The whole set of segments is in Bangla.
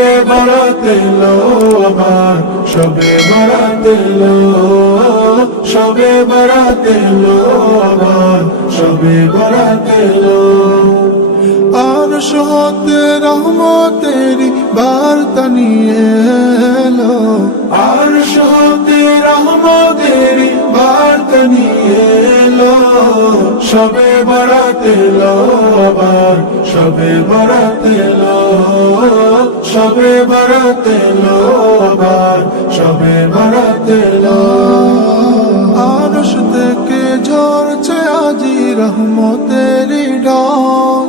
সবে বরাতে লো আবার, সবে বরাতে লো সবে বরাতে লো আবার, সবে বরাতে লো আর সহতে রহমতেরি বার্তা নিয়ে এলো। আর সহতে রহমতের বার্তা নিয়ে এলো। সবে বরাতে লো আবার, সবে বরাতে লো সবে বরাতে লো আবার, সবে বরাতে লো আরশ থেকে ঝরছে আজি রহমতেরি ঢল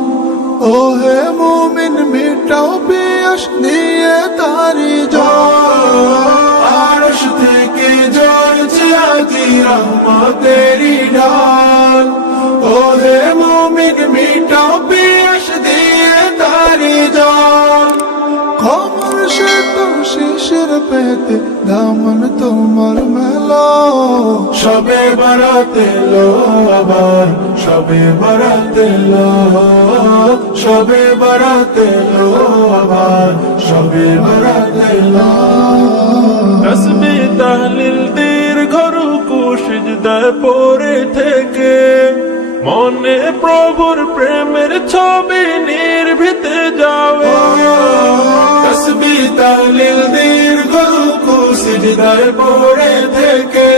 ও হে মুমিন, মিটাও পিয়াস নিয়ে তারি জল আরশ থেকে ঝরছে আজি রহমতেরি ঢাল ও হে মুমিন, মিটাও শিশির পেতে দামন তোমার মেলা। সবে বরাতে লো আবার, সবে বরাতে লো সবে বরাতে লো আবার, সবে বরাতে লো তসবি তাহলিল দীর্ঘ রুকু সিজদায় পড়ে থেকে, মনে প্রভুর প্রেমের ছবি নির্ভীতে সিজদায় পড়ে থেকে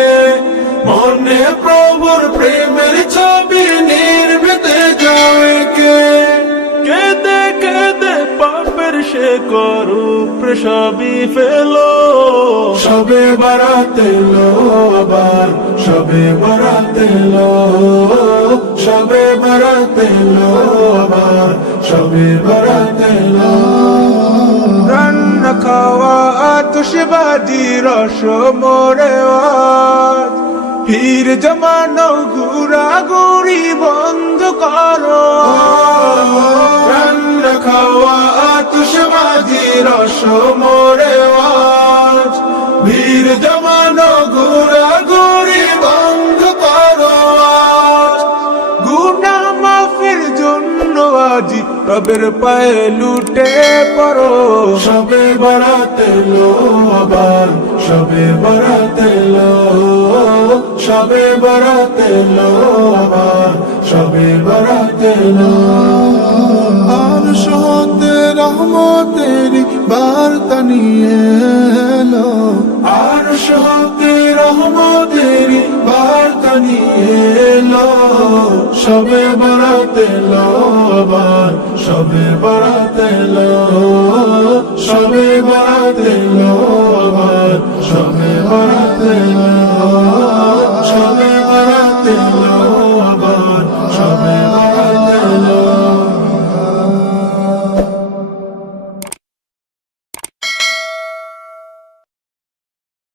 মনে প্রভুর প্রেমের ছবি নির্মিতে যায় কে। কেঁদে কেঁদে পাপের সে করু সবই ফেলো। সবে বরাতে লো আবার সবে বরাতে লো সবে বরাতে লো আবার সবে বরাতে লো রান্না খাওয়া আতসবাজি রস মোরে ফির জমানো ঘুরা ঘুরি বন্ধ করো। খাওয়া আতুষবাজি রস মোরে ভীর ভিড় রবের পায়ে লুটে পড়ো। সবে বরাতে লো আবার, সবে বরাতে লো সবে বরাতে লো আবার, সবে বরাতে লো আর সহতে রহমতেরি বার্তা নিয়ে এলো। আর সহতে রহমতের বার্তা নিয়ে এলো। সবে বাড়াতে লো সবে বরাতে লো